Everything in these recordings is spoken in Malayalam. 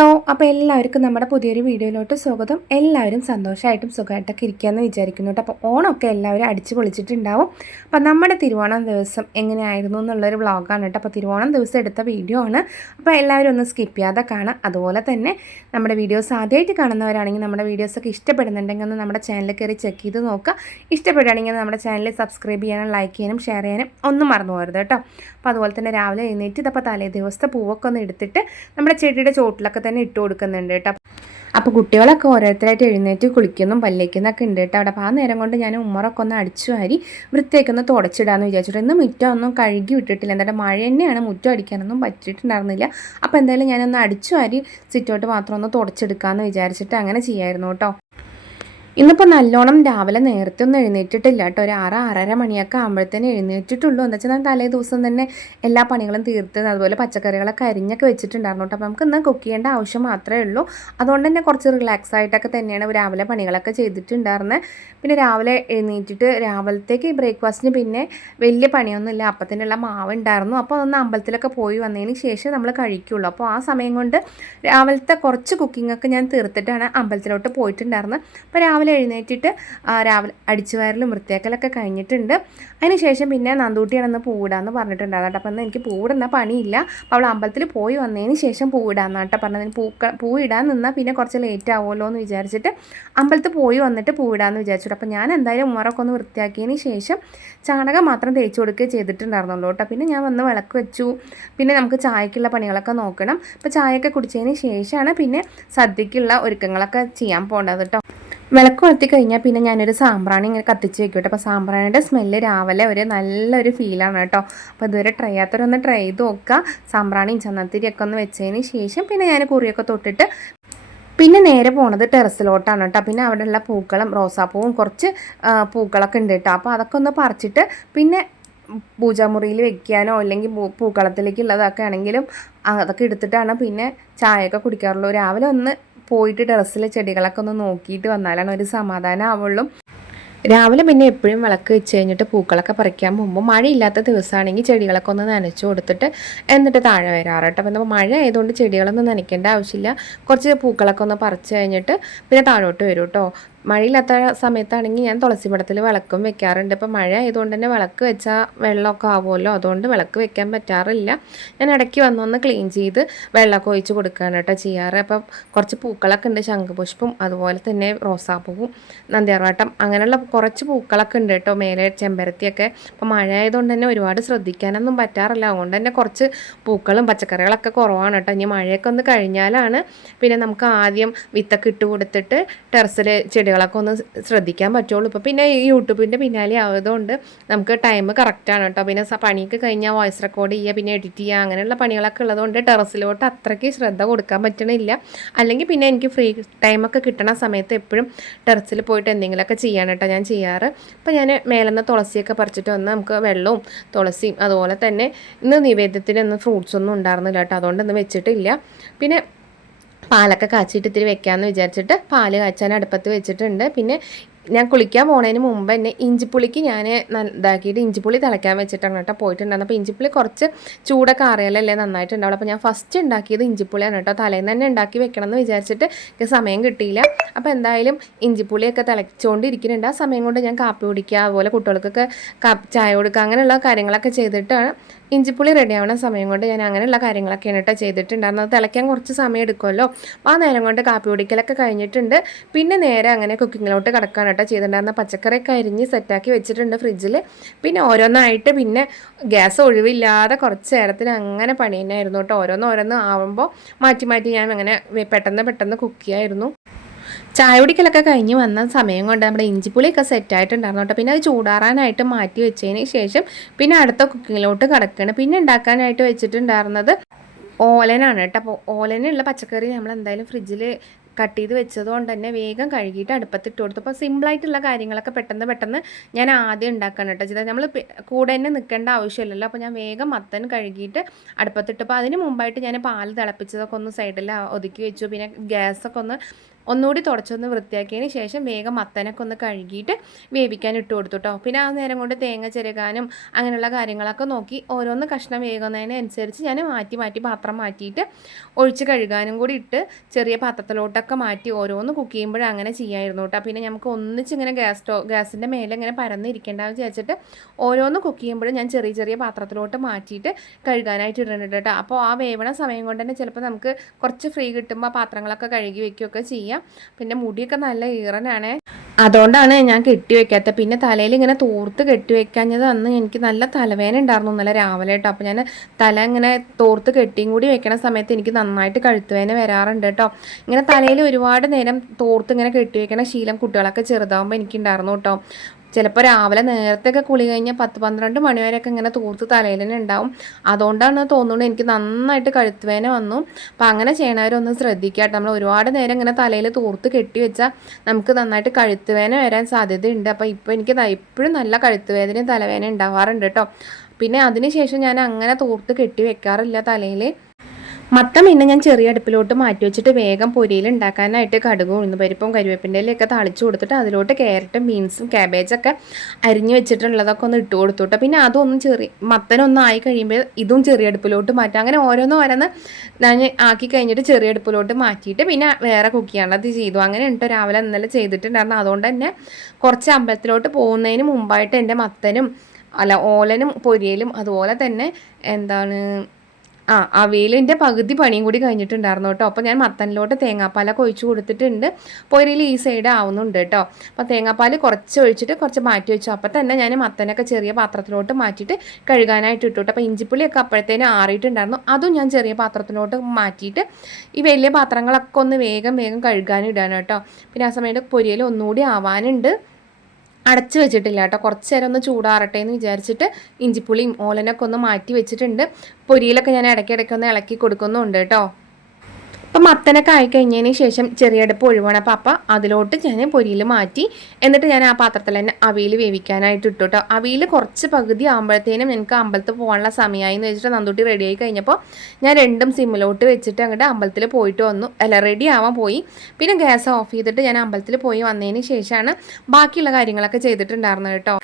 não. അപ്പോൾ എല്ലാവർക്കും നമ്മുടെ പുതിയൊരു വീഡിയോയിലോട്ട് സ്വാഗതം. എല്ലാവരും സന്തോഷമായിട്ടും സുഖമായിട്ടൊക്കെ ഇരിക്കുകയെന്ന് വിചാരിക്കുന്നു കേട്ടോ. അപ്പോൾ ഓണമൊക്കെ എല്ലാവരും അടിച്ചു പൊളിച്ചിട്ടുണ്ടാവും. അപ്പോൾ നമ്മുടെ തിരുവോണം ദിവസം എങ്ങനെയായിരുന്നു എന്നുള്ളൊരു വ്ളോഗാണ് കേട്ടോ. അപ്പോൾ തിരുവോണം ദിവസം എടുത്ത വീഡിയോ ആണ്. അപ്പോൾ എല്ലാവരും ഒന്ന് സ്കിപ്പ് ചെയ്യാതെ കാണാം. അതുപോലെ തന്നെ നമ്മുടെ വീഡിയോസ് ആദ്യമായിട്ട് കാണുന്നവരാണെങ്കിൽ നമ്മുടെ വീഡിയോസൊക്കെ ഇഷ്ടപ്പെടുന്നുണ്ടെങ്കിൽ ഒന്ന് നമ്മുടെ ചാനൽ കയറി ചെക്ക് ചെയ്ത് നോക്കുക. ഇഷ്ടപ്പെടുകയാണെങ്കിൽ നമ്മുടെ ചാനൽ സബ്സ്ക്രൈബ് ചെയ്യാനും ലൈക്ക് ചെയ്യാനും ഷെയർ ചെയ്യാനും ഒന്നും മറന്നു പോകരുത് കേട്ടോ. അപ്പോൾ അതുപോലെ തന്നെ രാവിലെ എഴുന്നേറ്റ് ഇതപ്പോൾ തലേ ദിവസത്തെ പൂവൊക്കെ ഒന്ന് എടുത്തിട്ട് നമ്മുടെ ചെടിയുടെ ചോട്ടിലൊക്കെ തന്നെ ഇട്ട് കൊടുക്കുന്നുണ്ട് കേട്ടോ. അപ്പോൾ കുട്ടികളൊക്കെ ഓരോരുത്തരായിട്ട് എഴുന്നേറ്റ് കുളിക്കുന്നു പല്ലേക്കുന്നൊക്കെ ഉണ്ട് കേട്ടോ. അവിടെ അപ്പോൾ ആ നേരം കൊണ്ട് ഞാൻ ഉമ്മറൊക്കെ ഒന്ന് അടിച്ചു വാരി വൃത്തിയൊക്കെ ഒന്ന് തുടച്ചിടാമെന്ന് വിചാരിച്ചിട്ട് ഇന്ന് മുറ്റം ഒന്നും കഴുകി വിട്ടിട്ടില്ല. എന്താ മഴ തന്നെയാണ് മുറ്റം അടിക്കാനൊന്നും പറ്റിയിട്ടുണ്ടായിരുന്നില്ല. അപ്പോൾ എന്തായാലും ഞാനൊന്ന് അടിച്ചു വാരി സിറ്റോട്ട് മാത്രം ഒന്ന് തുടച്ചെടുക്കാമെന്ന് വിചാരിച്ചിട്ട് അങ്ങനെ ചെയ്യായിരുന്നു കേട്ടോ. ഇന്നിപ്പോൾ നല്ലോണം രാവിലെ നേരത്തെ ഒന്നും എഴുന്നേറ്റിട്ടില്ല കേട്ടോ. ഒരു ആറ് ആറര മണിയൊക്കെ ആകുമ്പോഴത്തേന് എഴുന്നേറ്റിട്ടുള്ളൂ. എന്ന് വെച്ചാൽ ഞാൻ തലേ ദിവസം തന്നെ എല്ലാ പണികളും തീർത്ത് അതുപോലെ പച്ചക്കറികളൊക്കെ അരിഞ്ഞൊക്കെ വെച്ചിട്ടുണ്ടായിരുന്നു കേട്ടോ. അപ്പോൾ നമുക്ക് ഇന്ന് കുക്ക് ചെയ്യേണ്ട ആവശ്യം മാത്രമേ ഉള്ളൂ. അതുകൊണ്ട് തന്നെ കുറച്ച് റിലാക്സ് ആയിട്ടൊക്കെ തന്നെയാണ് രാവിലെ പണികളൊക്കെ ചെയ്തിട്ടുണ്ടായിരുന്നത് പിന്നെ രാവിലെ എഴുന്നേറ്റിട്ട് രാവിലത്തേക്ക് ബ്രേക്ക്ഫാസ്റ്റിന് പിന്നെ വലിയ പണിയൊന്നുമില്ല. അപ്പത്തിനുള്ള മാവ് ഉണ്ടായിരുന്നു അപ്പോൾ അതൊന്ന് അമ്പലത്തിലൊക്കെ പോയി വന്നതിന് ശേഷം നമ്മൾ കഴിക്കുള്ളൂ. അപ്പോൾ ആ സമയം കൊണ്ട് രാവിലത്തെ കുറച്ച് കുക്കിംഗ് ഒക്കെ ഞാൻ തീർത്തിട്ടാണ് അമ്പലത്തിലോട്ട് പോയിട്ടുണ്ടായിരുന്നത് അപ്പോൾ രാവിലെ എഴുന്നേറ്റിട്ട് രാവിലെ അടിച്ചു വയറിലും വൃത്തിയാക്കലൊക്കെ കഴിഞ്ഞിട്ടുണ്ട്. അതിനുശേഷം പിന്നെ നന്ദൂട്ടിയാണെന്ന് പൂവിടാന്ന് പറഞ്ഞിട്ടുണ്ടായിരുന്നു അപ്പോൾ എനിക്ക് പൂവിടുന്ന പണിയില്ല. അപ്പോൾ അവൾ അമ്പലത്തിൽ പോയി വന്നതിന് ശേഷം പൂവിടാന്ന് കേട്ടോ പറഞ്ഞത്. പൂക്ക പൂവിടാൻ നിന്നാൽ പിന്നെ കുറച്ച് ലേറ്റ് ആവുമല്ലോ എന്ന് വിചാരിച്ചിട്ട് അമ്പലത്തിൽ പോയി വന്നിട്ട് പൂവിടാന്ന് വിചാരിച്ചിട്ട്. അപ്പോൾ ഞാൻ എന്തായാലും ഉമ്മറൊക്കെ ഒന്ന് വൃത്തിയാക്കിയതിന് ശേഷം ചാണകം മാത്രം തേച്ച് കൊടുക്കുകയും ചെയ്തിട്ടുണ്ടായിരുന്നുള്ളൂ കേട്ടോ. പിന്നെ ഞാൻ വന്ന് വിളക്ക് വെച്ചു. പിന്നെ നമുക്ക് ചായക്കുള്ള പണികളൊക്കെ നോക്കണം. അപ്പോൾ ചായയൊക്കെ കുടിച്ചതിന് ശേഷമാണ് പിന്നെ സദ്യക്കുള്ള ഒരുക്കങ്ങളൊക്കെ ചെയ്യാൻ പോകേണ്ടത് കേട്ടോ. വിളക്ക് കൊളുത്തി കഴിഞ്ഞാൽ പിന്നെ ഞാനൊരു സാമ്പ്രാണി ഇങ്ങനെ കത്തിച്ച് വെക്കും കേട്ടോ. അപ്പോൾ സാമ്പ്രാണിയുടെ സ്മെല്ല് രാവിലെ ഒരു നല്ലൊരു ഫീലാണ് കേട്ടോ. അപ്പോൾ ഇതുവരെ ട്രൈ ചെയ്യാത്തവരൊന്ന് ട്രൈ ചെയ്ത് നോക്കുക. സാമ്പ്രാണിയും ചന്നത്തിരിയൊക്കെ ഒന്ന് വെച്ചതിന് ശേഷം പിന്നെ ഞാൻ കുറിയൊക്കെ തൊട്ടിട്ട് പിന്നെ നേരെ പോണത് ടെറസിലോട്ടാണ് കേട്ടോ. പിന്നെ അവിടെയുള്ള പൂക്കളും റോസാപ്പൂവും കുറച്ച് പൂക്കളൊക്കെ ഉണ്ട് കേട്ടോ. അപ്പോൾ അതൊക്കെ ഒന്ന് പറിച്ചിട്ട് പിന്നെ പൂജാമുറിയിൽ വെക്കാനോ അല്ലെങ്കിൽ പൂക്കളത്തിലേക്കുള്ളതൊക്കെ ആണെങ്കിലും അതൊക്കെ എടുത്തിട്ടാണ് പിന്നെ ചായയൊക്കെ കുടിക്കാറുള്ളൂ. രാവിലെ ഒന്ന് പോയിട്ട് ടെറസിലെ ചെടികളൊക്കെ ഒന്ന് നോക്കിയിട്ട് വന്നാലാണ് ഒരു സമാധാനം ആവുള്ളൂ. രാവിലെ പിന്നെ എപ്പോഴും വിളക്ക് വെച്ച് കഴിഞ്ഞിട്ട് പൂക്കളൊക്കെ പറിക്കാൻ പോകുമ്പോൾ മഴയില്ലാത്ത ദിവസമാണെങ്കിൽ ചെടികളൊക്കെ ഒന്ന് നനച്ചു കൊടുത്തിട്ട് എന്നിട്ട് താഴെ വരാറ് കേട്ടോ. അപ്പോൾ മഴ ആയതുകൊണ്ട് ചെടികളൊന്നും നനയ്ക്കേണ്ട ആവശ്യമില്ല. കുറച്ച് പൂക്കളൊക്കെ ഒന്ന് പറിച്ച് കഴിഞ്ഞിട്ട് പിന്നെ താഴോട്ട് വരും കേട്ടോ. മഴയില്ലാത്ത സമയത്താണെങ്കിൽ ഞാൻ തുളസി പടത്തിൽ വിളക്കും വെക്കാറുണ്ട്. ഇപ്പം മഴ ആയതുകൊണ്ട് തന്നെ വിളക്ക് വെച്ചാൽ വെള്ളമൊക്കെ ആവുമല്ലോ. അതുകൊണ്ട് വിളക്ക് വെക്കാൻ പറ്റാറില്ല. ഞാൻ ഇടയ്ക്ക് വന്നൊന്ന് ക്ലീൻ ചെയ്ത് വെള്ളമൊക്കെ ഒഴിച്ച് കൊടുക്കുകയാണ് കേട്ടോ ചെയ്യാറ്. അപ്പം കുറച്ച് പൂക്കളൊക്കെ ഉണ്ട്. ശംഖുപുഷ്പം അതുപോലെ തന്നെ റോസാപ്പൂവും നന്ദിയാർവാട്ടം അങ്ങനെയുള്ള കുറച്ച് പൂക്കളൊക്കെ ഉണ്ട് കേട്ടോ മേലെ ചെമ്പരത്തിയൊക്കെ. അപ്പം മഴ ആയതുകൊണ്ട് തന്നെ ഒരുപാട് ശ്രദ്ധിക്കാനൊന്നും പറ്റാറില്ല. അതുകൊണ്ട് തന്നെ കുറച്ച് പൂക്കളും പച്ചക്കറികളൊക്കെ കുറവാണ് കേട്ടോ. ഇനി മഴയൊക്കെ ഒന്ന് കഴിഞ്ഞാലാണ് പിന്നെ നമുക്ക് ആദ്യം വിത്തൊക്കെ ഇട്ട് കൊടുത്തിട്ട് ടെറസിൽ ചെടി ചെടികളൊക്കെ ഒന്ന് ശ്രദ്ധിക്കാൻ പറ്റുള്ളൂ. ഇപ്പോൾ പിന്നെ ഈ യൂട്യൂബിന്റെ പിന്നാലെ ആയതുകൊണ്ട് നമുക്ക് ടൈം കറക്റ്റാണ് കേട്ടോ പിന്നെ പണിയൊക്കെ കഴിഞ്ഞാൽ വോയിസ് റെക്കോർഡ് ചെയ്യുക പിന്നെ എഡിറ്റ് ചെയ്യുക അങ്ങനെയുള്ള പണികളൊക്കെ ഉള്ളതുകൊണ്ട് ടെറസിലോട്ട് അത്രയ്ക്ക് ശ്രദ്ധ കൊടുക്കാൻ പറ്റണില്ല. അല്ലെങ്കിൽ പിന്നെ എനിക്ക് ഫ്രീ ടൈമൊക്കെ കിട്ടണ സമയത്ത് എപ്പോഴും ടെറസിൽ പോയിട്ട് എന്തെങ്കിലുമൊക്കെ ചെയ്യാൻ കേട്ടോ ഞാൻ ചെയ്യാറ്. അപ്പോൾ ഞാൻ മേലെന്ന് തുളസിയൊക്കെ പറിച്ചിട്ട് വന്ന് നമുക്ക് വെള്ളവും തുളസിയും അതുപോലെ തന്നെ ഇന്ന് നിവേദ്യത്തിന് ഒന്നും ഫ്രൂട്ട്സ് ഒന്നും ഉണ്ടായിരുന്നില്ല കേട്ടോ അതുകൊണ്ട് ഇന്ന് വെച്ചിട്ടില്ല. പിന്നെ പാലൊക്കെ കാച്ചിട്ട് ഇത്തിരി വെക്കാമെന്ന് വിചാരിച്ചിട്ട് പാൽ കാച്ചാൻ അടുപ്പത്ത് വെച്ചിട്ടുണ്ട്. പിന്നെ ഞാൻ കുളിക്കാൻ പോണതിന് മുമ്പ് തന്നെ ഇഞ്ചിപ്പുളിക്ക് ഞാൻ ഇതാക്കിയിട്ട് ഇഞ്ചിപ്പുളി തിളയ്ക്കാൻ വെച്ചിട്ടാണ് കേട്ടോ പോയിട്ടുണ്ടായിരുന്നു അപ്പോൾ ഇഞ്ചിപ്പുളി കുറച്ച് ചൂടൊക്കെ അറിയാലല്ലേ നന്നായിട്ടുണ്ടാവുള്ളൂ. അപ്പോൾ ഞാൻ ഫസ്റ്റ് ഉണ്ടാക്കിയത് ഇഞ്ചിപ്പുളിയാണ് കേട്ടോ. തലേന്ന് തന്നെ ഉണ്ടാക്കി വെക്കണം എന്ന് വിചാരിച്ചിട്ട് എനിക്ക് സമയം കിട്ടിയില്ല. അപ്പോൾ എന്തായാലും ഇഞ്ചിപ്പുളിയൊക്കെ തിളച്ചുകൊണ്ടിരിക്കുന്നുണ്ട് ആ സമയം കൊണ്ട് ഞാൻ കാപ്പി കുടിക്കുക അതുപോലെ കുട്ടികൾക്കൊക്കെ ചായ കൊടുക്കുക അങ്ങനെയുള്ള കാര്യങ്ങളൊക്കെ ചെയ്തിട്ടാണ് ഇഞ്ചിപ്പുളി റെഡിയാവുന്ന സമയം കൊണ്ട് ഞാൻ അങ്ങനെയുള്ള കാര്യങ്ങളൊക്കെയാണ് കേട്ടോ ചെയ്തിട്ടുണ്ടായിരുന്നത്. തിളയ്ക്കാൻ കുറച്ച് സമയം എടുക്കുമല്ലോ. ആ നേരം കൊണ്ട് കാപ്പി കുടിക്കലൊക്കെ കഴിഞ്ഞിട്ടുണ്ട്. പിന്നെ നേരെ അങ്ങനെ കുക്കിങ്ങിലോട്ട് കിടക്കാൻ കേട്ടോ ചെയ്തിട്ടുണ്ടായിരുന്ന പച്ചക്കറിയൊക്കെ അരിഞ്ഞ് സെറ്റാക്കി വെച്ചിട്ടുണ്ട് ഫ്രിഡ്ജിൽ പിന്നെ ഓരോന്നായിട്ട് പിന്നെ ഗ്യാസ് ഒഴിവില്ലാതെ കുറച്ച് നേരത്തിന് അങ്ങനെ പണി തന്നെയായിരുന്നു കേട്ടോ ഓരോന്ന് ഓരോന്ന് ആവുമ്പോൾ മാറ്റി മാറ്റി ഞാൻ അങ്ങനെ പെട്ടെന്ന് പെട്ടെന്ന് കുക്ക് ചെയ്യായിരുന്നു. ചായ കുടിക്കലൊക്കെ കഴിഞ്ഞ് വന്ന സമയം കൊണ്ട് നമ്മുടെ ഇഞ്ചിപ്പുളിയൊക്കെ സെറ്റായിട്ടുണ്ടായിരുന്നു കേട്ടോ. പിന്നെ അത് ചൂടാറാനായിട്ട് മാറ്റി വെച്ചതിന് ശേഷം പിന്നെ അടുത്ത കുക്കിങ്ങിലോട്ട് കിടക്കുകയാണ് പിന്നെ ഉണ്ടാക്കാനായിട്ട് വെച്ചിട്ടുണ്ടായിരുന്നത് ഓലനാണ് കേട്ടോ. അപ്പോൾ ഓലനുള്ള പച്ചക്കറി നമ്മൾ എന്തായാലും ഫ്രിഡ്ജിൽ കട്ട് ചെയ്ത് വെച്ചതുകൊണ്ട് തന്നെ വേഗം കഴുകിയിട്ട് അടുപ്പത്തിട്ട് കൊടുത്തു. അപ്പോൾ സിമ്പിളായിട്ടുള്ള കാര്യങ്ങളൊക്കെ പെട്ടെന്ന് പെട്ടെന്ന് ഞാൻ ആദ്യം ഉണ്ടാക്കണം കേട്ടോ ചെയ്താൽ നമ്മൾ കൂടെ തന്നെ നിൽക്കേണ്ട ആവശ്യമില്ലല്ലോ. അപ്പോൾ ഞാൻ വേഗം മത്തൻ കഴുകിയിട്ട് അടുപ്പത്തിട്ട്. അപ്പോൾ അതിന് മുമ്പായിട്ട് ഞാൻ പാൽ തിളപ്പിച്ചതൊക്കെ ഒന്ന് സൈഡിൽ ഒതുക്കി വെച്ചു. പിന്നെ ഗ്യാസൊക്കെ ഒന്ന് ഒന്നുകൂടി തുടച്ചൊന്ന് വൃത്തിയാക്കിയതിന് ശേഷം വേഗം മത്തനൊക്കെ ഒന്ന് കഴുകിയിട്ട് വേവിക്കാൻ ഇട്ട് കൊടുത്തു കേട്ടോ പിന്നെ ആ നേരം കൊണ്ട് തേങ്ങ ചിരകാനും അങ്ങനെയുള്ള കാര്യങ്ങളൊക്കെ നോക്കി ഓരോന്ന് കഷ്ണം വേകുന്നതിനനുസരിച്ച് ഞാൻ മാറ്റി മാറ്റി പാത്രം മാറ്റിയിട്ട് ഒഴിച്ച് കഴുകാനും കൂടി ഇട്ട് ചെറിയ പാത്രത്തിലോട്ടൊക്കെ മാറ്റി ഓരോന്ന് കുക്ക് ചെയ്യുമ്പോഴും അങ്ങനെ ചെയ്യായിരുന്നു കേട്ടോ പിന്നെ നമുക്ക് ഒന്നിച്ച് ഇങ്ങനെ ഗ്യാസ് സ്റ്റോ ഗ്യാസിന്റെ മേലെ ഇങ്ങനെ പരന്നിരിക്കേണ്ടെന്ന് വിചാരിച്ചിട്ട് ഓരോന്ന് കുക്ക് ചെയ്യുമ്പോഴും ഞാൻ ചെറിയ ചെറിയ പാത്രത്തിലോട്ട് മാറ്റിയിട്ട് കഴുകാനായിട്ട് ഇടുന്നുണ്ട് കേട്ടോ അപ്പോൾ ആ വേവണ സമയം കൊണ്ട് തന്നെ ചിലപ്പോൾ നമുക്ക് കുറച്ച് ഫ്രീ കിട്ടുമ്പോൾ പാത്രങ്ങളൊക്കെ കഴുകി വയ്ക്കുകയൊക്കെ ചെയ്യാം. പിന്നെ മുടിയൊക്കെ നല്ല ഈറനാണ്. അതുകൊണ്ടാണ് ഞാൻ കെട്ടി വെക്കാത്തത് പിന്നെ തലയിൽ ഇങ്ങനെ തോർത്ത് കെട്ടി വെക്കാഞ്ഞത് അന്ന് എനിക്ക് നല്ല തലവേദന ഉണ്ടായിരുന്നു ഇന്നലെ രാവിലെ കേട്ടോ. അപ്പോൾ ഞാൻ തല ഇങ്ങനെ തോർത്ത് കെട്ടിയും കൂടി വെക്കണ സമയത്ത് എനിക്ക് നന്നായിട്ട് കഴുത്തുവേദന വരാറുണ്ട് കേട്ടോ. ഇങ്ങനെ തലയിൽ ഒരുപാട് നേരം തോർത്ത് ഇങ്ങനെ കെട്ടി വെക്കണ ശീലം കുട്ടികളൊക്കെ ചെറുതാകുമ്പോൾ എനിക്കുണ്ടായിരുന്നു കേട്ടോ. ചിലപ്പോൾ രാവിലെ നേരത്തെയൊക്കെ കുളി കഴിഞ്ഞാൽ പത്ത് പന്ത്രണ്ട് മണിവരെയൊക്കെ ഇങ്ങനെ തൂർത്ത് തലയിൽ തന്നെ ഉണ്ടാവും. അതുകൊണ്ടാണ് തോന്നുന്നത് എനിക്ക് നന്നായിട്ട് കഴുത്തുവേന വന്നു. അപ്പം അങ്ങനെ ചെയ്യണവരൊന്ന് ശ്രദ്ധിക്കുക നമ്മൾ ഒരുപാട് നേരം ഇങ്ങനെ തലയിൽ തൂർത്ത് കെട്ടി വെച്ചാൽ നമുക്ക് നന്നായിട്ട് കഴുത്തുവേന വരാൻ സാധ്യതയുണ്ട്. അപ്പോൾ ഇപ്പോൾ എനിക്ക് ഇപ്പോഴും നല്ല കഴുത്തുവേദനയും തലവേദനയും ഉണ്ടാവാറുണ്ട് കേട്ടോ. പിന്നെ അതിനുശേഷം ഞാൻ അങ്ങനെ തൂർത്ത് കെട്ടി വെക്കാറില്ല തലയിൽ. മത്തം പിന്നെ ഞാൻ ചെറിയ അടുപ്പിലോട്ട് മാറ്റി വെച്ചിട്ട് വേഗം പൊരിയിൽ ഉണ്ടാക്കാനായിട്ട് കടുകും ഉഴുന്നുപരിപ്പും കരിവേപ്പിന്റെ ഇലയൊക്കെ തളിച്ചു കൊടുത്തിട്ട് അതിലോട്ട് ക്യാരറ്റും ബീൻസും ക്യാബേജൊക്കെ അരിഞ്ഞു വെച്ചിട്ടുള്ളതൊക്കെ ഒന്ന് ഇട്ട് കൊടുത്തു പിന്നെ അതൊന്നും ചെറിയ മത്തനൊന്നും ആയി കഴിയുമ്പോൾ ഇതും ചെറിയ അടുപ്പിലോട്ട് മാറ്റാം. അങ്ങനെ ഓരോന്ന് ഓരോന്ന് ഞാൻ ആക്കി കഴിഞ്ഞിട്ട് ചെറിയ അടുപ്പിലോട്ട് മാറ്റിയിട്ട് പിന്നെ വേറെ കുക്ക് ചെയ്യാനുള്ളത് ചെയ്തു. അങ്ങനെ ഉണ്ട് രാവിലെ ഇന്നലെ ചെയ്തിട്ടുണ്ടായിരുന്നു. അതുകൊണ്ട് തന്നെ കുറച്ച് അമ്പലത്തിലോട്ട് പോകുന്നതിന് മുമ്പായിട്ട് എന്റെ മത്തനും അല്ല ഓലനും പൊരിയലും അതുപോലെ തന്നെ എന്താണ് ആ അവിയലിന്റെ പകുതി പണിയും കൂടി കഴിഞ്ഞിട്ടുണ്ടായിരുന്നു കേട്ടോ. അപ്പോൾ ഞാൻ മത്തനിലോട്ട് തേങ്ങാപ്പാലൊക്കെ ഒഴിച്ചു കൊടുത്തിട്ടുണ്ട്. പൊരിയിൽ ഈ സൈഡ് ആവുന്നുണ്ട് കേട്ടോ. അപ്പോൾ തേങ്ങാപ്പാൽ കുറച്ച് ഒഴിച്ചിട്ട് കുറച്ച് മാറ്റി വെച്ചു. അപ്പോൾ തന്നെ ഞാൻ മത്തനൊക്കെ ചെറിയ പാത്രത്തിലോട്ട് മാറ്റിയിട്ട് കഴുകാനായിട്ട് ഇട്ടു അപ്പോൾ ഇഞ്ചിപ്പുളിയൊക്കെ അപ്പോഴത്തേനും ആറിയിട്ടുണ്ടായിരുന്നു. അതും ഞാൻ ചെറിയ പാത്രത്തിലോട്ട് മാറ്റിയിട്ട് ഈ വലിയ പാത്രങ്ങളൊക്കെ ഒന്ന് വേഗം വേഗം കഴുകാനും ഇടാൻ കേട്ടോ. പിന്നെ ആ സമയത്ത് പൊരിയിൽ ഒന്നുകൂടി ആവാനുണ്ട്. അടച്ചു വെച്ചിട്ടില്ല കേട്ടോ. കുറച്ച് നേരം ഒന്ന് ചൂടാറട്ടെ എന്ന് വിചാരിച്ചിട്ട് ഇഞ്ചിപ്പുളിയും ഓലനൊക്കെ ഒന്ന് മാറ്റി വെച്ചിട്ടുണ്ട്. പൊരിയിലൊക്കെ ഞാൻ ഇടയ്ക്കിടയ്ക്ക് ഒന്ന് ഇളക്കി കൊടുക്കുന്നുണ്ട് കേട്ടോ. അപ്പം മത്തനൊക്കെ ആയിക്കഴിഞ്ഞതിന് ശേഷം ചെറിയടുപ്പ് ഒഴിവാണ്. അപ്പം അപ്പം അതിലോട്ട് ഞാൻ പൊരിയിൽ മാറ്റി എന്നിട്ട് ഞാൻ ആ പാത്രത്തിൽ തന്നെ അവിയിൽ വേവിക്കാനായിട്ട് ഇട്ടു കേട്ടോ അവിയിൽ കുറച്ച് പകുതി ആകുമ്പോഴത്തേനും എനിക്ക് അമ്പലത്തിൽ പോകാനുള്ള സമയമായി എന്ന് വെച്ചിട്ട് നന്ദൂട്ടി റെഡിയായി കഴിഞ്ഞപ്പോൾ ഞാൻ രണ്ടും സിമ്മിലോട്ട് വെച്ചിട്ട് അങ്ങോട്ട് അമ്പലത്തിൽ പോയിട്ട് വന്നു. അല്ല റെഡി ആവാൻ പോയി. പിന്നെ ഗ്യാസ് ഓഫ് ചെയ്തിട്ട് ഞാൻ അമ്പലത്തിൽ പോയി വന്നതിന് ശേഷമാണ് ബാക്കിയുള്ള കാര്യങ്ങളൊക്കെ ചെയ്തിട്ടുണ്ടായിരുന്നത് കേട്ടോ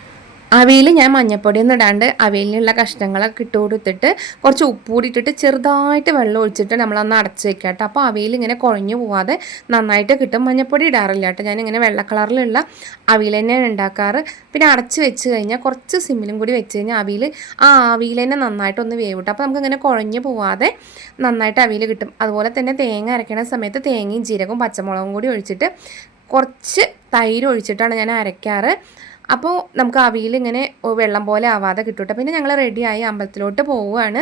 അവയിൽ ഞാൻ മഞ്ഞപ്പൊടി ഒന്നും ഇടാണ്ട് അവയിലുള്ള കഷ്ണങ്ങളൊക്കെ ഇട്ട് കൊടുത്തിട്ട് കുറച്ച് ഉപ്പ് കൂടി ചെറുതായിട്ട് വെള്ളം ഒഴിച്ചിട്ട് നമ്മളൊന്ന് അടച്ച് വെക്കുക കേട്ടോ. അപ്പോൾ അവയിൽ ഇങ്ങനെ കുഴഞ്ഞു പോവാതെ നന്നായിട്ട് കിട്ടും. മഞ്ഞപ്പൊടി ഇടാറില്ല കേട്ടോ. ഞാനിങ്ങനെ വെള്ള കളറിലുള്ള അവിയിൽ തന്നെയാണ് ഉണ്ടാക്കാറ്. പിന്നെ അടച്ച് വെച്ച് കഴിഞ്ഞാൽ കുറച്ച് സിമ്മിലും കൂടി വെച്ച് കഴിഞ്ഞാൽ അവിയിൽ ആ അവിയിൽ തന്നെ നന്നായിട്ടൊന്ന് വേവിട്ടും അപ്പോൾ നമുക്കിങ്ങനെ കുഴഞ്ഞു പോവാതെ നന്നായിട്ട് അവിയിൽ കിട്ടും. അതുപോലെ തന്നെ തേങ്ങ അരയ്ക്കണ സമയത്ത് തേങ്ങയും ജീരകവും പച്ചമുളകും കൂടി ഒഴിച്ചിട്ട് കുറച്ച് തൈര് ഒഴിച്ചിട്ടാണ് ഞാൻ അരയ്ക്കാറ്. അപ്പോൾ നമുക്ക് അവിയിൽ ഇങ്ങനെ വെള്ളം പോലെ ആവാതെ കിട്ടൂട്ടെ. പിന്നെ ഞങ്ങൾ റെഡിയായി അമ്പലത്തിലോട്ട് പോവുകയാണ്.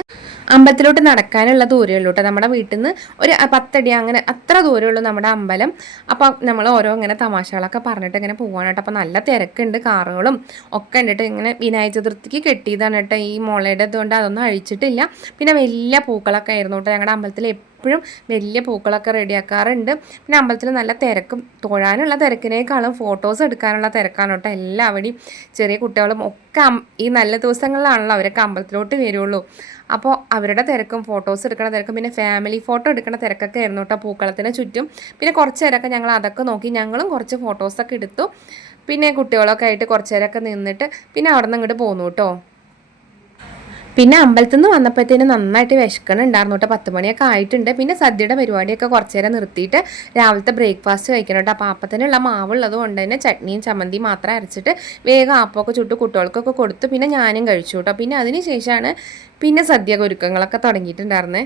അമ്പലത്തിലോട്ട് നടക്കാനുള്ള ദൂരമേ നമ്മുടെ വീട്ടിൽ നിന്ന് ഒരു പത്തടി അങ്ങനെ അത്ര ദൂരമേ ഉള്ളൂ നമ്മുടെ അമ്പലം. അപ്പോൾ നമ്മൾ ഓരോ ഇങ്ങനെ തമാശകളൊക്കെ പറഞ്ഞിട്ട് ഇങ്ങനെ പോവാണ് കേട്ടോ അപ്പോൾ നല്ല തിരക്കുണ്ട് കാറുകളും ഒക്കെ ഉണ്ടിട്ട് ഇങ്ങനെ വിനായക ചതുർത്ഥിക്ക് കെട്ടിയതാണ് കേട്ടോ ഈ മുളയുടെ ഇതുകൊണ്ട് അതൊന്നും അഴിച്ചിട്ടില്ല. പിന്നെ വലിയ പൂക്കളൊക്കെ ആയിരുന്നു കേട്ടോ ഞങ്ങളുടെ അമ്പലത്തിൽ എപ്പോഴും വലിയ പൂക്കളൊക്കെ റെഡിയാക്കാറുണ്ട്. പിന്നെ അമ്പലത്തിൽ നല്ല തിരക്കും. തൊഴാനുള്ള തിരക്കിനേക്കാളും ഫോട്ടോസ് എടുക്കാനുള്ള തിരക്കാണ് കേട്ടോ എല്ലാവരുടെയും ചെറിയ കുട്ടികളും ഒക്കെ ഈ നല്ല ദിവസങ്ങളിലാണല്ലോ അവരൊക്കെ അമ്പലത്തിലോട്ട് വരുള്ളൂ. അപ്പോൾ അവരുടെ തിരക്കും ഫോട്ടോസ് എടുക്കണ തിരക്കും പിന്നെ ഫാമിലി ഫോട്ടോ എടുക്കണ തിരക്കൊക്കെ ആയിരുന്നു കേട്ടോ പൂക്കളത്തിന് ചുറ്റും. പിന്നെ കുറച്ച് നേരമൊക്കെ ഞങ്ങൾ അതൊക്കെ നോക്കി ഞങ്ങളും കുറച്ച് ഫോട്ടോസൊക്കെ എടുത്തു. പിന്നെ കുട്ടികളൊക്കെ ആയിട്ട് കുറച്ച് നേരമൊക്കെ നിന്നിട്ട് പിന്നെ അവിടെ നിന്ന് ഇങ്ങോട്ട് പോന്നു കേട്ടോ. പിന്നെ അമ്പലത്തിൽ നിന്ന് വന്നപ്പോഴത്തേനും നന്നായിട്ട് വിശക്കണുണ്ടായിരുന്നു കേട്ടോ. പത്ത് മണിയൊക്കെ ആയിട്ടുണ്ട്. പിന്നെ സദ്യയുടെ പരിപാടിയൊക്കെ കുറച്ച് നേരം നിർത്തിയിട്ട് രാവിലത്തെ ബ്രേക്ക്ഫാസ്റ്റ് കഴിക്കണം കേട്ടോ അപ്പോൾ അപ്പത്തിനുള്ള മാവുള്ളത് കൊണ്ട് തന്നെ ചട്നിയും ചമ്മന്തിയും മാത്രം അരച്ചിട്ട് വേഗം ആപ്പമൊക്കെ ചുട്ട് കുട്ടികൾക്കൊക്കെ കൊടുത്തു പിന്നെ ഞാനും കഴിച്ചു കേട്ടോ. പിന്നെ അതിന് ശേഷമാണ് പിന്നെ സദ്യ ഒരുക്കങ്ങളൊക്കെ തുടങ്ങിയിട്ടുണ്ടായിരുന്നത്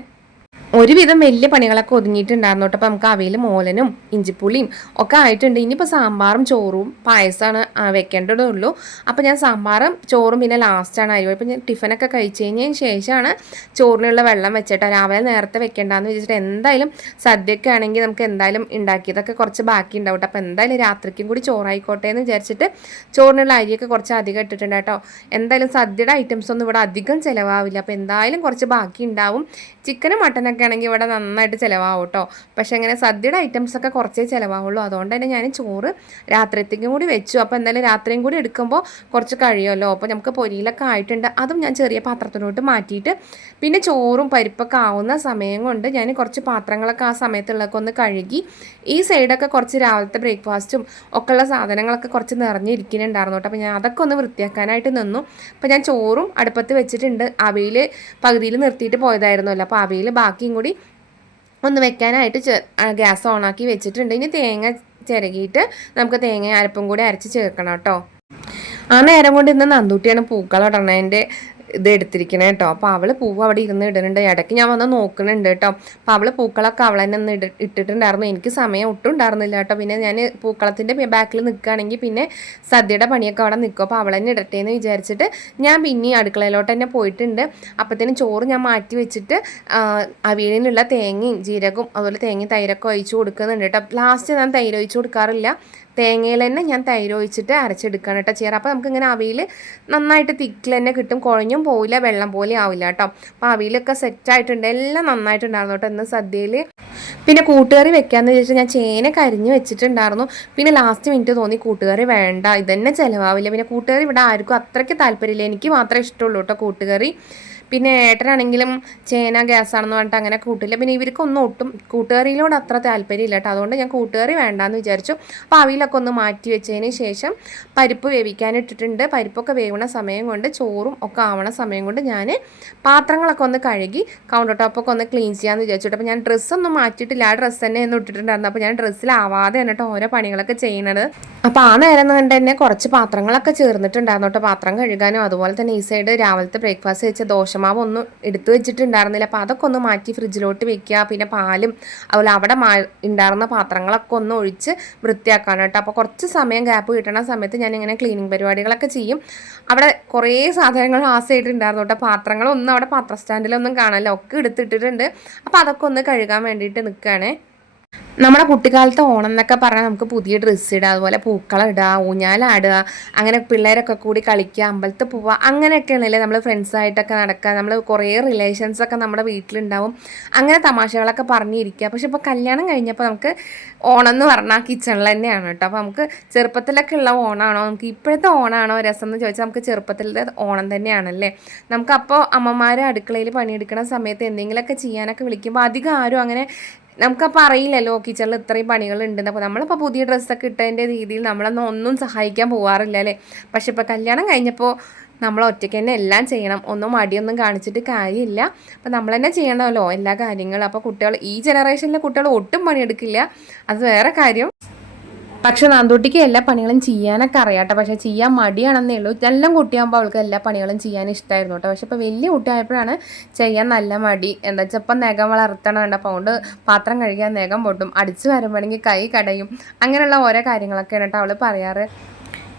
ഒരുവിധം വലിയ പണികളൊക്കെ ഒതുങ്ങിയിട്ടുണ്ടായിരുന്നു കേട്ടോ. അപ്പം നമുക്ക് അവയിൽ മോലനും ഇഞ്ചിപ്പുളിയും ഒക്കെ ആയിട്ടുണ്ട്. ഇനിയിപ്പോൾ സാമ്പാറും ചോറും പായസമാണ് വെക്കേണ്ടതേ ഉള്ളൂ അപ്പോൾ ഞാൻ സാമ്പാറും ചോറും പിന്നെ ലാസ്റ്റാണ് അരിവ്. ഇപ്പം ഞാൻ ടിഫിനൊക്കെ കഴിച്ച് കഴിഞ്ഞതിന് ശേഷമാണ് ചോറിനുള്ള വെള്ളം വെച്ചിട്ട്. രാവിലെ നേരത്തെ വെക്കേണ്ടതെന്ന് വെച്ചിട്ട് എന്തായാലും സദ്യയൊക്കെ ആണെങ്കിൽ നമുക്ക് എന്തായാലും ഉണ്ടാക്കിയതൊക്കെ കുറച്ച് ബാക്കി ഉണ്ടാവും അപ്പോൾ എന്തായാലും രാത്രിക്കും കൂടി ചോറായിക്കോട്ടെ എന്ന് വിചാരിച്ചിട്ട് ചോറിനുള്ള അരിയൊക്കെ കുറച്ച് അധികം ഇട്ടിട്ടുണ്ട് കേട്ടോ. എന്തായാലും സദ്യയുടെ ഐറ്റംസ് ഒന്നും ഇവിടെ അധികം ചിലവാവില്ല. അപ്പോൾ എന്തായാലും കുറച്ച് ബാക്കി ഉണ്ടാവും. ചിക്കനും മട്ടനൊക്കെ ആണെങ്കിൽ ഇവിടെ നന്നായിട്ട് ചിലവാകും കേട്ടോ പക്ഷേ ഇങ്ങനെ സദ്യയുടെ ഐറ്റംസ് ഒക്കെ കുറച്ചേ ചിലവാകുള്ളൂ അതുകൊണ്ട് തന്നെ ഞാൻ ചോറ് രാത്രിത്തേക്കും കൂടി വെച്ചു. അപ്പോൾ എന്തായാലും രാത്രിയും കൂടി എടുക്കുമ്പോൾ കുറച്ച് കഴിയുമല്ലോ. അപ്പോൾ നമുക്ക് പൊരിയിലൊക്കെ ആയിട്ടുണ്ട്. അതും ഞാൻ ചെറിയ പാത്രത്തിലോട്ട് മാറ്റിയിട്ട് പിന്നെ ചോറും പരിപ്പൊക്കെ ആവുന്ന സമയം കൊണ്ട് ഞാൻ കുറച്ച് പാത്രങ്ങളൊക്കെ ആ സമയത്തുള്ളതൊക്കെ ഒന്ന് കഴുകി ഈ സൈഡൊക്കെ കുറച്ച് രാവിലത്തെ ബ്രേക്ക്ഫാസ്റ്റും ഒക്കെയുള്ള സാധനങ്ങളൊക്കെ കുറച്ച് നിറഞ്ഞിരിക്കുന്നുണ്ടായിരുന്നു കേട്ടോ. അപ്പോൾ ഞാൻ അതൊക്കെ ഒന്ന് വൃത്തിയാക്കാനായിട്ട് നിന്നു. അപ്പോൾ ഞാൻ ചോറും അടുപ്പത്ത് വെച്ചിട്ടുണ്ട്. അവയിൽ പകുതിയിൽ നിർത്തിയിട്ട് പോയതായിരുന്നല്ലോ. അപ്പോൾ അവയിൽ ബാക്കിയും കൂടി ഒന്ന് വെക്കാനായിട്ട് ഗ്യാസ് ഓണാക്കി വെച്ചിട്ടുണ്ട്. ഇനി തേങ്ങ ചിരകിയിട്ട് നമുക്ക് തേങ്ങ അരപ്പും കൂടി അരച്ച് ചേർക്കണം കേട്ടോ. ആ നേരം കൊണ്ട് ഇന്ന് നന്ദൂട്ടിയാണ് പൂക്കളിടണതിന്റെ ഇത് എടുത്തിരിക്കണേ കേട്ടോ അപ്പോൾ അവൾ പൂവ് അവിടെ ഇരുന്ന് ഇടുന്നുണ്ട്. ഇടയ്ക്ക് ഞാൻ വന്ന് നോക്കുന്നുണ്ട് കേട്ടോ അപ്പോൾ അവൾ പൂക്കളൊക്കെ അവൾ തന്നെ ഒന്ന് ഇട ഇട്ടിട്ടുണ്ടായിരുന്നു. എനിക്ക് സമയം ഒട്ടും ഉണ്ടായിരുന്നില്ല കേട്ടോ പിന്നെ ഞാൻ പൂക്കളത്തിന്റെ ബാക്കിൽ നിൽക്കുകയാണെങ്കിൽ പിന്നെ സദ്യയുടെ പണിയൊക്കെ അവിടെ നിൽക്കും അപ്പോൾ അവൾ തന്നെ ഇടട്ടെ എന്ന് വിചാരിച്ചിട്ട് ഞാൻ പിന്നെ അടുക്കളയിലോട്ട് തന്നെ പോയിട്ടുണ്ട്. അപ്പോഴത്തേനും ചോറ് ഞാൻ മാറ്റി വെച്ചിട്ട് അവിയലിനുള്ള തേങ്ങയും ജീരകവും അതുപോലെ തേങ്ങയും തൈരൊക്കെ ഒഴിച്ച് കൊടുക്കുന്നുണ്ട് കേട്ടോ ലാസ്റ്റ് ഞാൻ തൈര് ഒഴിച്ച് കൊടുക്കാറില്ല. തേങ്ങയിൽ തന്നെ ഞാൻ തൈര് ഒഴിച്ചിട്ട് അരച്ചെടുക്കണം കേട്ടോ ചെയ്യാറ്. അപ്പോൾ നമുക്കിങ്ങനെ അവിയിൽ നന്നായിട്ട് തിക്കിൽ തന്നെ കിട്ടും. കുഴഞ്ഞും പോവില്ല വെള്ളം പോലെ ആവില്ല കേട്ടോ അപ്പോൾ അവിയിലൊക്കെ സെറ്റായിട്ടുണ്ട്. എല്ലാം നന്നായിട്ടുണ്ടായിരുന്നു കേട്ടോ ഇന്ന് സദ്യയിൽ പിന്നെ കൂട്ടുകറി വെക്കാമെന്ന് ചോദിച്ചാൽ ഞാൻ ചേന കരിഞ്ഞ് വെച്ചിട്ടുണ്ടായിരുന്നു. പിന്നെ ലാസ്റ്റ് മിനിറ്റ് തോന്നി കൂട്ടുകറി വേണ്ട. ഇതന്നെ ചിലവാവില്ല. പിന്നെ കൂട്ടുകറി ഇവിടെ ആർക്കും അത്രയ്ക്ക് താല്പര്യമില്ല. എനിക്ക് മാത്രമേ ഇഷ്ടമുള്ളൂ കേട്ടോ കൂട്ടുകറി. പിന്നെ ഏട്ടനാണെങ്കിലും ചേന ഗ്യാസാണെന്ന് പറഞ്ഞിട്ട് അങ്ങനെ കൂട്ടില്ല. പിന്നെ ഇവർക്ക് ഇവർക്കൊന്നും ഒട്ടും കൂട്ടുകറിയിലോട് അത്ര താല്പര്യമില്ല കേട്ടോ. അതുകൊണ്ട് ഞാൻ കൂട്ടുകറി വേണ്ടാന്ന് വിചാരിച്ചു. അപ്പോൾ അവിയിലൊക്കെ ഒന്ന് മാറ്റി വെച്ചതിന് ശേഷം പരിപ്പ് വേവിക്കാനിട്ടിട്ടുണ്ട്. പരിപ്പൊക്കെ വേവണ സമയം കൊണ്ട് ചോറും ഒക്കെ ആവണ സമയം കൊണ്ട് ഞാൻ പാത്രങ്ങളൊക്കെ ഒന്ന് കഴുകി കൗണ്ടർ ടോപ്പൊക്കെ ഒന്ന് ക്ലീൻ ചെയ്യാമെന്ന് വിചാരിച്ചിട്ട് അപ്പോൾ ഞാൻ ഡ്രസ്സൊന്നും മാറ്റിയിട്ടില്ല. ആ ഡ്രസ്സ് തന്നെ ഒന്ന് ഇട്ടിട്ടുണ്ടായിരുന്നു. അപ്പോൾ ഞാൻ ഡ്രസ്സിലാവാതെ എന്നിട്ട് ഓരോ പണികളൊക്കെ ചെയ്യണത്. അപ്പോൾ ആ നേരം കൊണ്ട് തന്നെ കുറച്ച് പാത്രങ്ങളൊക്കെ ചേർന്നിട്ടുണ്ടായിരുന്നു കേട്ടോ. പാത്രം കഴുകാനും അതുപോലെ തന്നെ ഈ സൈഡ് രാവിലത്തെ ബ്രേക്ക്ഫാസ്റ്റ് വെച്ച ദോശമാവ് ഒന്നും എടുത്തു വെച്ചിട്ടുണ്ടായിരുന്നില്ല. അപ്പോൾ അതൊക്കെ ഒന്ന് മാറ്റി ഫ്രിഡ്ജിലോട്ട് വെക്കുക. പിന്നെ പാലും അതുപോലെ അവിടെ ഉണ്ടായിരുന്ന പാത്രങ്ങളൊക്കെ ഒന്ന് ഒഴിച്ച് വൃത്തിയാക്കാണ് കേട്ടോ. അപ്പോൾ കുറച്ച് സമയം ഗ്യാപ്പ് കിട്ടണ സമയത്ത് ഞാൻ ഇങ്ങനെ ക്ലീനിങ് പരിപാടികളൊക്കെ ചെയ്യും. അവിടെ കുറേ സാധനങ്ങൾ ആ സൈഡിൽ ഉണ്ടായിരുന്നു കേട്ടോ. പാത്രങ്ങളൊന്നും അവിടെ പാത്ര സ്റ്റാൻഡിലൊന്നും കാണാനില്ല. ഒക്കെ എടുത്തിട്ടിട്ടുണ്ട്. അപ്പോൾ അതൊക്കെ ഒന്ന് കഴുകാൻ വേണ്ടിയിട്ട് നിൽക്കുകയാണേ നമ്മുടെ കുട്ടിക്കാലത്തെ ഓണം എന്നൊക്കെ പറഞ്ഞാൽ നമുക്ക് പുതിയ ഡ്രസ്സ് ഇടുക അതുപോലെ പൂക്കളിടുക ഊഞ്ഞാലാടുക അങ്ങനെ പിള്ളേരൊക്കെ കൂടി കളിക്കുക അമ്പലത്തിൽ പോവുക അങ്ങനെയൊക്കെയാണല്ലേ നമ്മൾ ഫ്രണ്ട്സായിട്ടൊക്കെ നടക്കുക. നമ്മൾ കുറേ റിലേഷൻസൊക്കെ നമ്മുടെ വീട്ടിലുണ്ടാവും. അങ്ങനെ തമാശകളൊക്കെ പറഞ്ഞിരിക്കുക. പക്ഷെ ഇപ്പോൾ കല്യാണം കഴിഞ്ഞപ്പോൾ നമുക്ക് ഓണം എന്ന് പറഞ്ഞാൽ കിച്ചണിൽ തന്നെയാണ് കേട്ടോ. അപ്പോൾ നമുക്ക് ചെറുപ്പത്തിലൊക്കെ ഉള്ള ഓണാണോ? നമുക്ക് ഇപ്പോഴത്തെ ഓണാണോ രസം എന്ന് ചോദിച്ചാൽ നമുക്ക് ചെറുപ്പത്തിലത്തെ ഓണം തന്നെയാണല്ലേ. നമുക്കപ്പോൾ അമ്മമാരെ അടുക്കളയിൽ പണിയെടുക്കുന്ന സമയത്ത് എന്തെങ്കിലുമൊക്കെ ചെയ്യാനൊക്കെ വിളിക്കുമ്പോൾ അധികം ആരും അങ്ങനെ നമുക്കപ്പോൾ അറിയില്ലല്ലോ കിച്ചണിൽ ഇത്രയും പണികളുണ്ടെന്ന്. അപ്പോൾ നമ്മളിപ്പോൾ പുതിയ ഡ്രസ്സൊക്കെ ഇട്ടതിന്റെ രീതിയിൽ നമ്മളൊന്നും ഒന്നും സഹായിക്കാൻ പോവാറില്ല അല്ലേ? പക്ഷെ ഇപ്പോൾ കല്യാണം കഴിഞ്ഞപ്പോൾ നമ്മൾ ഒറ്റയ്ക്ക് തന്നെ എല്ലാം ചെയ്യണം. ഒന്നും മടിയൊന്നും കാണിച്ചിട്ട് കാര്യമില്ല. അപ്പോൾ നമ്മൾ തന്നെ ചെയ്യണമല്ലോ എല്ലാ കാര്യങ്ങളും. അപ്പോൾ കുട്ടികൾ ഈ ജനറേഷനിലെ കുട്ടികൾ ഒട്ടും പണിയെടുക്കില്ല. അത് വേറെ കാര്യം. പക്ഷെ നാന്തൂട്ടിക്ക് എല്ലാ പണികളും ചെയ്യാനൊക്കെ അറിയാട്ടോ. പക്ഷെ ചെയ്യാൻ മടിയാണെന്നേ ഉള്ളൂ. എല്ലാം കുട്ടിയാകുമ്പോൾ അവൾക്ക് എല്ലാ പണികളും ചെയ്യാൻ ഇഷ്ടമായിരുന്നു കേട്ടോ. പക്ഷെ ഇപ്പോൾ വലിയ കുട്ടിയായപ്പോഴാണ് ചെയ്യാൻ നല്ല മടി. എന്താ വെച്ചാൽ ഇപ്പം നഖം വളർത്തണം വേണ്ട അതുകൊണ്ട് പാത്രം കഴുകിയാൽ നഖം പൊട്ടും. അടിച്ചു വരുമ്പോഴെങ്കിൽ കൈ കടയും. അങ്ങനെയുള്ള ഓരോ കാര്യങ്ങളൊക്കെയാണ് കേട്ടോ അവൾ പറയാറ്.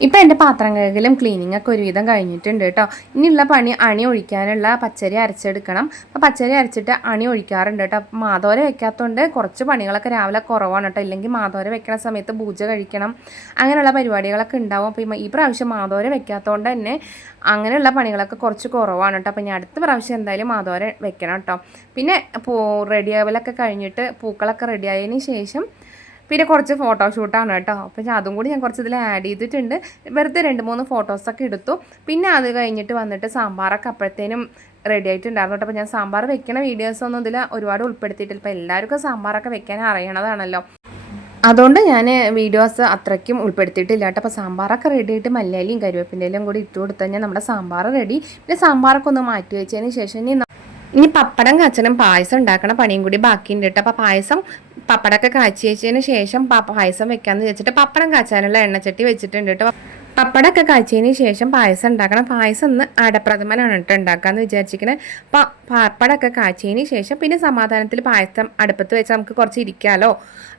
ഇപ്പം എന്റെ പാത്രം കഴുകലും ക്ലീനിങ് ഒക്കെ ഒരുവിധം കഴിഞ്ഞിട്ടുണ്ട് കേട്ടോ ഇനിയുള്ള പണി അണി ഒഴിക്കാനുള്ള പച്ചരി അരച്ചെടുക്കണം. അപ്പോൾ പച്ചരി അരച്ചിട്ട് അണി ഒഴിക്കാറുണ്ട് കേട്ടോ മാതോര വെക്കാത്തതുകൊണ്ട് കുറച്ച് പണികളൊക്കെ രാവിലെ കുറവാണ് കേട്ടോ ഇല്ലെങ്കിൽ മാതോര വെക്കണ സമയത്ത് പൂജ കഴിക്കണം. അങ്ങനെയുള്ള പരിപാടികളൊക്കെ ഉണ്ടാവും. അപ്പോൾ ഈ പ്രാവശ്യം മാതോര വെക്കാത്തതുകൊണ്ട് തന്നെ അങ്ങനെയുള്ള പണികളൊക്കെ കുറച്ച് കുറവാണ് കേട്ടോ അപ്പോൾ ഞാൻ അടുത്ത പ്രാവശ്യം എന്തായാലും മാതോര വെക്കണം കേട്ടോ പിന്നെ പൂ റെഡിയാവലൊക്കെ കഴിഞ്ഞിട്ട് പൂക്കളൊക്കെ റെഡിയായതിന് ശേഷം പിന്നെ കുറച്ച് ഫോട്ടോഷൂട്ടാണ് കേട്ടോ. അപ്പോൾ ഞാൻ അതും കൂടി ഞാൻ കുറച്ച് ഇതിൽ ആഡ് ചെയ്തിട്ടുണ്ട്. വെറുതെ രണ്ട് മൂന്ന് ഫോട്ടോസൊക്കെ എടുത്തു. പിന്നെ അത് കഴിഞ്ഞിട്ട് വന്നിട്ട് സാമ്പാറൊക്കെ അപ്പോഴത്തേനും റെഡി ആയിട്ടുണ്ടായിരുന്നു കേട്ടോ. അപ്പോൾ ഞാൻ സാമ്പാർ വെക്കണ വീഡിയോസൊന്നും ഇതിൽ ഒരുപാട് ഉൾപ്പെടുത്തിയിട്ടില്ല. ഇപ്പോൾ എല്ലാവർക്കും സാമ്പാറൊക്കെ വെക്കാൻ അറിയണതാണല്ലോ. അതുകൊണ്ട് ഞാൻ വീഡിയോസ് അത്രയ്ക്കും ഉൾപ്പെടുത്തിയിട്ടില്ല കേട്ടോ. അപ്പോൾ സാമ്പാറൊക്കെ റെഡി ആയിട്ട് മല്ലയിലും കരുവേപ്പിന്റെയിലും കൂടി ഇട്ട് കൊടുത്തു കഴിഞ്ഞാൽ നമ്മുടെ സാമ്പാർ റെഡി പിന്നെ സാമ്പാറൊക്കെ ഒന്ന് മാറ്റി വെച്ചതിന് ശേഷം ഇനി ഇനി പപ്പടം കച്ചനും പായസം ഉണ്ടാക്കണ പണിയും കൂടി ബാക്കിയുണ്ട് കേട്ടോ. അപ്പോൾ പായസം പപ്പടമൊക്കെ കാച്ചി വെച്ചതിന് ശേഷം പായസം വെക്കാമെന്ന് വെച്ചിട്ട് പപ്പടം കാച്ചാനുള്ള എണ്ണച്ചട്ടി വെച്ചിട്ടുണ്ട് കേട്ടോ. പപ്പടമൊക്കെ കാച്ചതിന് ശേഷം പായസം ഉണ്ടാക്കണം. പായസം ഒന്ന് അടപ്രഥമനാണ് കേട്ടോ ഉണ്ടാക്കാമെന്ന് വിചാരിച്ചിരിക്കുന്നത് പപ്പടമൊക്കെ കാച്ചതിന് ശേഷം പിന്നെ സമാധാനത്തിൽ പായസം അടുപ്പത്ത് വെച്ച് നമുക്ക് കുറച്ച് ഇരിക്കാമല്ലോ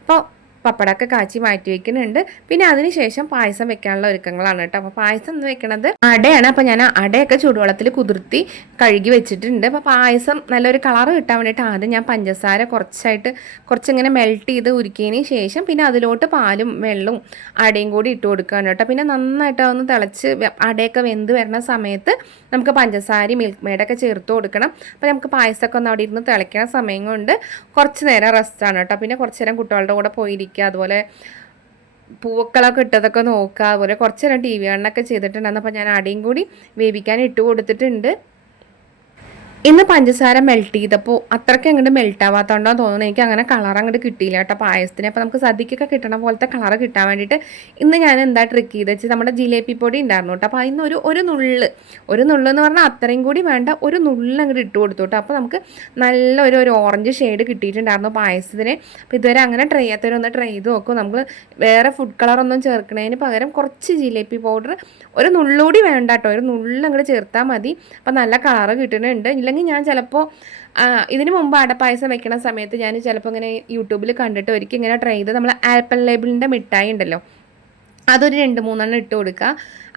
അപ്പോൾ പപ്പടമൊക്കെ കാച്ചി മാറ്റി വെക്കുന്നുണ്ട്. പിന്നെ അതിനുശേഷം പായസം വെക്കാനുള്ള ഒരുക്കങ്ങളാണ് കേട്ടോ. അപ്പോൾ പായസം എന്ന് വെക്കണത് അടയാണ്. അപ്പോൾ ഞാൻ അടയൊക്കെ ചൂടുവെള്ളത്തിൽ കുതിർത്തി കഴുകി വെച്ചിട്ടുണ്ട്. അപ്പോൾ പായസം നല്ലൊരു കളർ കിട്ടാൻ വേണ്ടിയിട്ട് ആദ്യം ഞാൻ പഞ്ചസാര കുറച്ചായിട്ട് കുറച്ചിങ്ങനെ മെൽറ്റ് ചെയ്ത് ഉരുക്കിയതിന് ശേഷം പിന്നെ അതിലോട്ട് പാലും വെള്ളവും അടയും കൂടി ഇട്ട് കൊടുക്കുകയാണ് കേട്ടോ. പിന്നെ നന്നായിട്ട് അതൊന്ന് തിളച്ച് അടയൊക്കെ വെന്ത് വരുന്ന സമയത്ത് നമുക്ക് പഞ്ചസാരയും മിൽക്ക് മെയ്ഡൊക്കെ ചേർത്ത് കൊടുക്കണം. അപ്പോൾ നമുക്ക് പായസമൊക്കെ ഒന്ന് അവിടെ ഇരുന്ന് തിളയ്ക്കുന്ന സമയം കൊണ്ട് കുറച്ച് നേരം റെസ്റ്റാണ് കേട്ടോ. പിന്നെ കുറച്ച് നേരം കുട്ടികളുടെ കൂടെ പോയിരിക്കുക അതുപോലെ പൂക്കളൊക്കെ ഇട്ടതൊക്കെ നോക്കുക അതുപോലെ കുറച്ച് നേരം ടി വി കാണാനൊക്കെ ചെയ്തിട്ടുണ്ടായിരുന്നു. അപ്പോൾ ഞാൻ അടിയും കൂടി വേവിക്കാൻ ഇട്ട് കൊടുത്തിട്ടുണ്ട്. ഇന്ന് പഞ്ചസാര മെൽറ്റ് ചെയ്തപ്പോൾ അത്രയ്ക്ക് അങ്ങോട്ട് മെൽറ്റ് ആവാത്തതുകൊണ്ടാണ് തോന്നുന്നു എനിക്ക് അങ്ങനെ കളർ അങ്ങോട്ട് കിട്ടിയില്ല കേട്ടോ പായസത്തിന്. അപ്പോൾ നമുക്ക് സദ്യക്കൊക്കെ കിട്ടണ പോലത്തെ കളർ കിട്ടാൻ വേണ്ടിയിട്ട് ഇന്ന് ഞാൻ എന്താ ട്രിക്ക് ചെയ്ത് വെച്ചാൽ നമ്മുടെ ജിലേബി പൊടി ഉണ്ടായിരുന്നു കേട്ടോ. അപ്പോൾ അതിന് ഒരു നുള്ള് ഒരു നുള്ള് എന്ന് പറഞ്ഞാൽ അത്രയും കൂടി വേണ്ട ഒരു നുള്ള് അങ്ങോട്ട് ഇട്ട് കൊടുത്തു കേട്ടോ. അപ്പോൾ നമുക്ക് നല്ല ഒരു ഒരു ഓറഞ്ച് ഷെയ്ഡ് കിട്ടിയിട്ടുണ്ടായിരുന്നു പായസത്തിന്. അപ്പോൾ ഇതുവരെ അങ്ങനെ ട്രൈ ചെയ്യാത്തവരൊന്ന് ട്രൈ ചെയ്ത് നോക്കും. നമ്മൾ വേറെ ഫുഡ് കളറൊന്നും ചേർക്കണതിന് പകരം കുറച്ച് ജിലേബി പൗഡർ ഒരു നുള്ളൂടി വേണ്ട കേട്ടോ. ഒരു നുള്ള് അങ്ങോട്ട് ചേർത്താൽ മതി. അപ്പോൾ നല്ല കളർ കിട്ടുന്നുണ്ട്. ഇല്ലെങ്കിൽ ഞാൻ ചിലപ്പോൾ ഇതിന് മുമ്പ് അടപ്പായസം വെക്കണ സമയത്ത് ഞാൻ ചിലപ്പോൾ ഇങ്ങനെ യൂട്യൂബിൽ കണ്ടിട്ട് ഒരിക്കൽ ഇങ്ങനെ ട്രൈ ചെയ്ത് നമ്മൾ ആപ്പിൾ ലേബിളിന്റെ മിഠായി ഉണ്ടല്ലോ അതൊരു രണ്ട് മൂന്നെണ്ണം ഇട്ട് കൊടുക്കുക.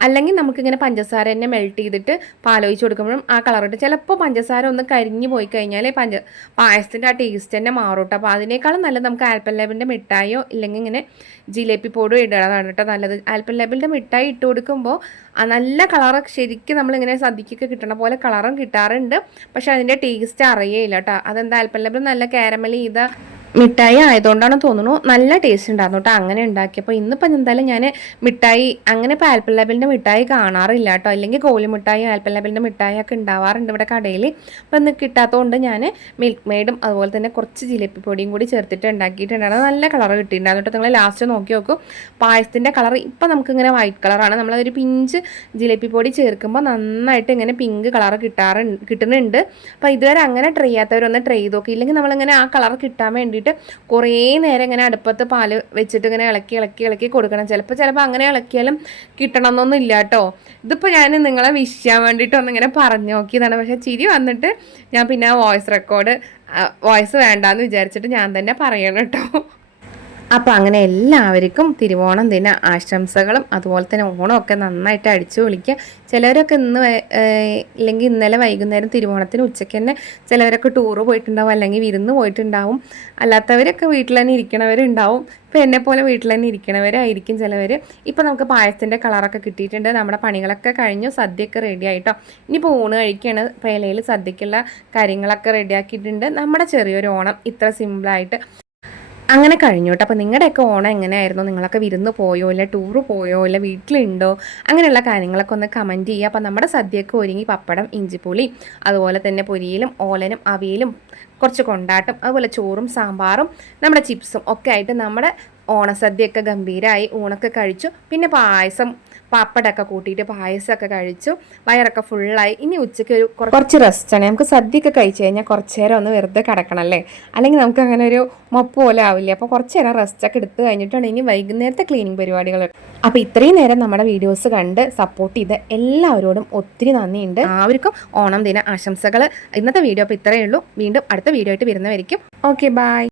അല്ലെങ്കിൽ നമുക്കിങ്ങനെ പഞ്ചസാര തന്നെ മെൽറ്റ് ചെയ്തിട്ട് പാലൊഴിച്ച് കൊടുക്കുമ്പോഴും ആ കളർ ഇട്ട് ചിലപ്പോൾ പഞ്ചസാര ഒന്ന് കരിഞ്ഞു പോയി കഴിഞ്ഞാൽ പഞ്ച പായസത്തിന്റെ ആ ടേസ്റ്റ് തന്നെ മാറും അപ്പോൾ അതിനേക്കാളും നല്ലത് നമുക്ക് ആൽപ്പൻ ലെബിന്റെ മിഠായിയോ ഇല്ലെങ്കിൽ ഇങ്ങനെ ജിലേബി പൗഡർ ഇടണതാണ് കേട്ടോ നല്ലത്. ആൽപ്പൻ ലെബിന്റെ മിഠായി ഇട്ട് കൊടുക്കുമ്പോൾ ആ നല്ല കളർ ശരിക്കും നമ്മളിങ്ങനെ സദ്യക്കൊക്കെ കിട്ടണ പോലെ കളറും കിട്ടാറുണ്ട്. പക്ഷെ അതിന്റെ ടേസ്റ്റ് അറിയേയില്ല കേട്ടോ അതെന്താ ആൽപ്പൻ ലെബിൽ നല്ല കാരമൽ ചെയ്ത മിഠായി ആയതുകൊണ്ടാണ് തോന്നുന്നു. നല്ല ടേസ്റ്റ് ഉണ്ടായിരുന്നു കേട്ടോ അങ്ങനെ ഉണ്ടാക്കിയപ്പോൾ ഇന്നിപ്പോൾ എന്തായാലും ഞാൻ മിഠായി അങ്ങനെ ഇപ്പോൾ ലെബലിന്റെ മിഠായി കാണാറില്ല കേട്ടോ അല്ലെങ്കിൽ കോലി മിഠായി ആൽപ്പൽ ലാബിലിന്റെ മിഠായി ഒക്കെ ഉണ്ടാവാറുണ്ട് ഇവിടെ കടയിൽ അപ്പോൾ ഇന്ന് കിട്ടാത്തതുകൊണ്ട് ഞാൻ മിൽക്ക് മെയ്ഡും അതുപോലെ തന്നെ കുറച്ച് ജിലേപ്പി പൊടിയും കൂടി ചേർത്തിട്ട് ഉണ്ടാക്കിയിട്ടുണ്ടായിരുന്നു നല്ല കളർ കിട്ടിയിട്ടുണ്ടായിരുന്നു കേട്ടോ നിങ്ങൾ ലാസ്റ്റ് നോക്കി നോക്കൂ. പായസത്തിന്റെ കളർ ഇപ്പം നമുക്കിങ്ങനെ വൈറ്റ് കളറാണ് നമ്മളൊരു പിഞ്ച് ജിലേപ്പി പൊടി ചേർക്കുമ്പോൾ നന്നായിട്ട് ഇങ്ങനെ പിങ്ക് കളർ കിട്ടാറുണ്ട് കിട്ടുന്നുണ്ട്. അപ്പോൾ ഇതുവരെ അങ്ങനെ ട്രൈ ചെയ്യാത്തവരൊന്ന് ട്രൈ ചെയ്ത് നോക്കി. ഇല്ലെങ്കിൽ നമ്മളിങ്ങനെ ആ കളർ കിട്ടാൻ വേണ്ടിയിട്ട് വേണ്ടിയിട്ട് കുറേ നേരം ഇങ്ങനെ അടുപ്പത്ത് പാൽ വെച്ചിട്ട് ഇങ്ങനെ ഇളക്കി ഇളക്കി ഇളക്കി കൊടുക്കണം. ചിലപ്പോൾ ചിലപ്പോൾ അങ്ങനെ ഇളക്കിയാലും കിട്ടണമെന്നൊന്നും ഇല്ല കേട്ടോ. ഇതിപ്പോൾ ഞാൻ നിങ്ങളെ വിഷ് ചെയ്യാൻ വേണ്ടിയിട്ട് ഒന്നിങ്ങനെ പറഞ്ഞു നോക്കിയതാണ്. പക്ഷേ ചിരി വന്നിട്ട് ഞാൻ പിന്നെ വോയിസ് റെക്കോർഡ് വോയിസ് വേണ്ടാന്ന് വിചാരിച്ചിട്ട് ഞാൻ തന്നെ പറയണം കേട്ടോ. അപ്പോൾ അങ്ങനെ എല്ലാവർക്കും തിരുവോണം ദിന ആശംസകളും അതുപോലെ തന്നെ ഓണമൊക്കെ നന്നായിട്ട് അടിച്ചു വിളിക്കുക ചിലവരൊക്കെ ഇന്ന് ഇല്ലെങ്കിൽ ഇന്നലെ വൈകുന്നേരം തിരുവോണത്തിന് ഉച്ചയ്ക്ക് തന്നെ ചിലവരൊക്കെ ടൂറ് പോയിട്ടുണ്ടാവും അല്ലെങ്കിൽ വിരുന്ന് പോയിട്ടുണ്ടാവും. അല്ലാത്തവരൊക്കെ വീട്ടിൽ തന്നെ ഇരിക്കണവരുണ്ടാവും. ഇപ്പോൾ എന്നെ പോലെ വീട്ടിൽ തന്നെ ഇരിക്കണവരായിരിക്കും ചിലവർ ഇപ്പോൾ നമുക്ക് പായസത്തിന്റെ കളറൊക്കെ കിട്ടിയിട്ടുണ്ട്. നമ്മുടെ പണികളൊക്കെ കഴിഞ്ഞു. സദ്യയൊക്കെ റെഡി ആയിട്ടോ. ഇനിയിപ്പോൾ ഊണ് കഴിക്കുകയാണ് പേലയിൽ സദ്യക്കുള്ള കാര്യങ്ങളൊക്കെ റെഡിയാക്കിയിട്ടുണ്ട് നമ്മുടെ ചെറിയൊരു ഓണം ഇത്ര സിമ്പിളായിട്ട് അങ്ങനെ കഴിഞ്ഞു കേട്ടോ അപ്പോൾ നിങ്ങളുടെയൊക്കെ ഓണം എങ്ങനെയായിരുന്നു? നിങ്ങളൊക്കെ വിരുന്ന് പോയോ? ഇല്ല ടൂറ് പോയോ? ഇല്ല വീട്ടിലുണ്ടോ? അങ്ങനെയുള്ള കാര്യങ്ങളൊക്കെ ഒന്ന് കമന്റ് ചെയ്യുക. അപ്പോൾ നമ്മുടെ സദ്യയൊക്കെ ഒരുങ്ങി പപ്പടം ഇഞ്ചിപ്പുളി അതുപോലെ തന്നെ പൊരിയിലും ഓലനും അവിയലും കുറച്ച് കൊണ്ടാട്ടം അതുപോലെ ചോറും സാമ്പാറും നമ്മുടെ ചിപ്സും ഒക്കെ ആയിട്ട് നമ്മുടെ ഓണസദ്യയൊക്കെ ഗംഭീരമായി ഊണൊക്കെ കഴിച്ചു. പിന്നെ പായസം പപ്പടമൊക്കെ കൂട്ടിയിട്ട് പായസമൊക്കെ കഴിച്ചു. വയറൊക്കെ ഫുള്ളായി ഇനി ഉച്ചയ്ക്ക് ഒരു കുറച്ച് റെസ്റ്റ് ആണ്. നമുക്ക് സദ്യയൊക്കെ കഴിച്ചു കഴിഞ്ഞാൽ കുറച്ച് നേരം ഒന്ന് വെറുതെ കിടക്കണമല്ലേ അല്ലെങ്കിൽ നമുക്ക് അങ്ങനെ ഒരു മൊപ്പ് പോലെ ആവില്ല? അപ്പോൾ കുറച്ച് നേരം റെസ്റ്റൊക്കെ എടുത്ത് കഴിഞ്ഞിട്ടാണ് ഇനി വൈകുന്നേരത്തെ ക്ലീനിങ് പരിപാടികൾ. അപ്പോൾ ഇത്രയും നേരം നമ്മുടെ വീഡിയോസ് കണ്ട് സപ്പോർട്ട് ചെയ്ത എല്ലാവരോടും ഒത്തിരി നന്ദിയുണ്ട്. എല്ലാവർക്കും ഓണം ദിന ആശംസകൾ. ഇന്നത്തെ വീഡിയോ അപ്പോൾ ഇത്രയേ ഉള്ളൂ. വീണ്ടും അടുത്ത വീഡിയോ ആയിട്ട് വരുന്നവരിക്കും. Okay bye